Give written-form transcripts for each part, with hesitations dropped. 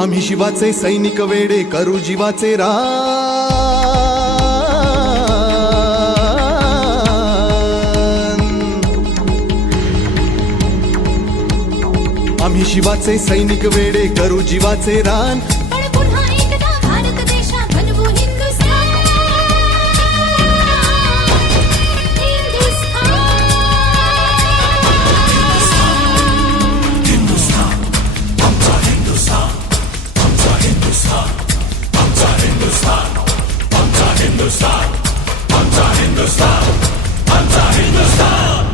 आम्ही शिवाचे सैनिक वेडे करू जीवाचे रान। आम्ही शिवाचे सैनिक वेडे करू जीवाचे रान। पण पुन्हा एकदा भारत देशात बनवू हिंदुस्थान। हिंदुस्थान आमचा हिंदुस्थान, आमचा हिंदुस्थान, आमचा हिंदुस्थान, आमचा हिंदुस्थान, आमचा हिंदुस्थान, आमचा हिंदुस्थान।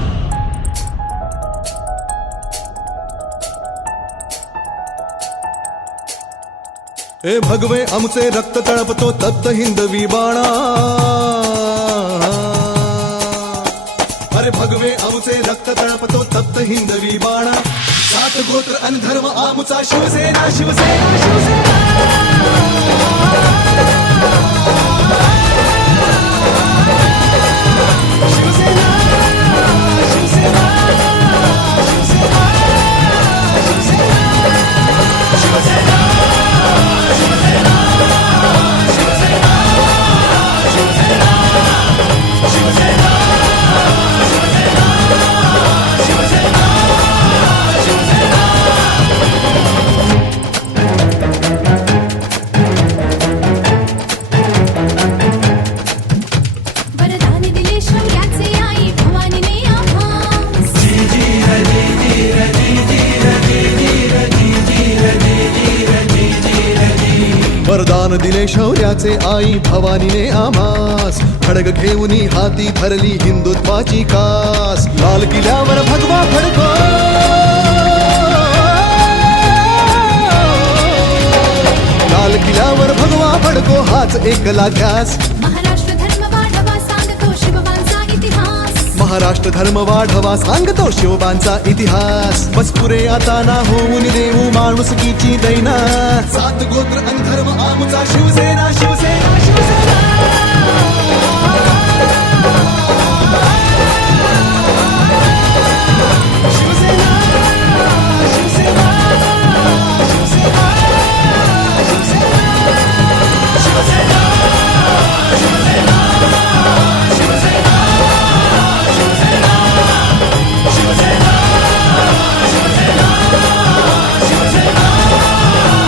हे भगवे आमचे रक्त तळपतो तप्त हिंदवी बाणा। अरे भगवे आमचे रक्त तळपतो तप्त हिंदवी बाणा। जात गोत्र आणि धर्म आमचा शिवसेना, शिवसेना, शिवसेना। शिवसेना, शिवसेना, शिवसेना, शिवसेना, वरदान दिले शौर्याचे आई भवानीने आम्हास। वरदान दिले शौर्याचे आई भवानीने आम्हास। खडग घेऊनी हाती धरली हिंदुत्वाची कास। लाल किल्ल्यावर भगवा फडको, लाल किल्ल्यावर भगवा फडको हाच एकला ध्यास। महाराष्ट्र धर्म वाढवा सांगतो शिवबांचा इतिहास। महाराष्ट्र धर्म वाढवा सांगतो शिवबांचा इतिहास। बस पुरे आता ना होऊन देऊ माणुसकीची दैना। सात गोत्र आणि धर्म आमचा शिवसेना, शिवसेना, शिवसेना। शिवसेना, शिवसेना, शिवसेना, शिवसेना, शिवसेना, शिवसेना, शिवसेना, शिवसेना, शिवसेना,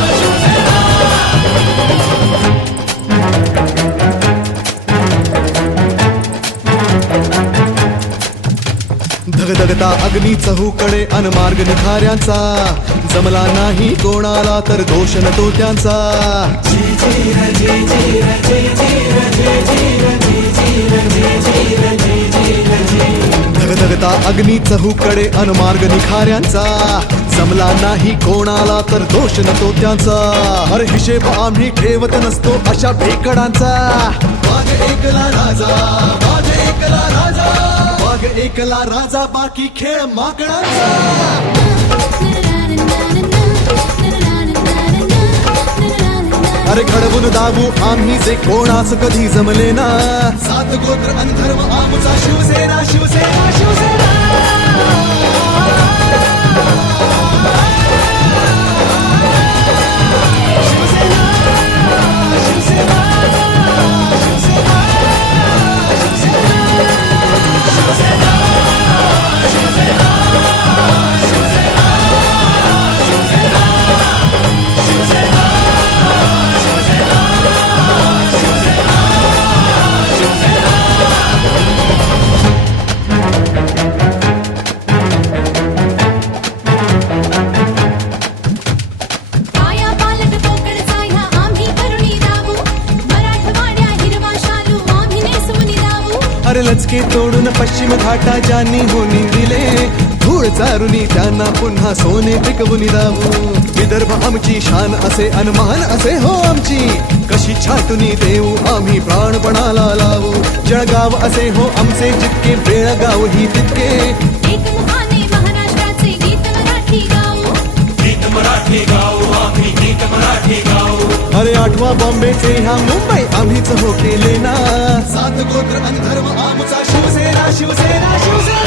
शिवसेना, शिवसेना। धगधगता अग्नी चहूकडे अनमार्ग निखाऱ्यांचा। जमला नाही कोणाला तर दोष न तो त्यांचा। धगधगता अग्नी चहूकडे अनमार्ग निखाऱ्यांचा। जमला नाही कोणाला तर दोष न तो त्यांचा। हर हिशेब आम्ही ठेवत नसतो अशा भेकडांचा। वाघ एकला राजा, वाघ एकला राजा, वाघ एकला राजा बाकी खेळ माकडांचा। अरे घडवून दाबू आम्ही जे कोणास कधी जमले ना। सात गोत्र आणि धर्म आमचा शिवसेना, शिवसेना, शिवसेना। शिवसेना, शिवसेना, शिवसेना, शिवसेना, शिवसेना, काया पालट पोकडचा ह्या आम्ही करुणी दाबू। मराठवाड्या हिरवा शालू आम्ही नेसवून दाबू। अरे लचके तोडून पश्चिम घाटा ज्यांनी होनी दिले। धूळ चारुनी त्यांना पुन्हा सोने पिकवून दाबू। विदर्भ आमची शान असे अनमान असे हो आमची। कशी छाटुनी देऊ आम्ही प्राणपणाला लावू। जळगाव असे हो आमचे जितके, बेळगाव ही तितके। एकमुखाने महाराष्ट्राचे गीत मराठी गाऊ। गीत मराठी गाऊ, आम्ही गीत मराठी गाऊ। अरे आठवा बॉम्बेचे ह्या मुंबई आम्हीच हो केले ना। सात गोत्र आणि धर्म आमचा शिवसेना, शिवसेना, शिवसेना।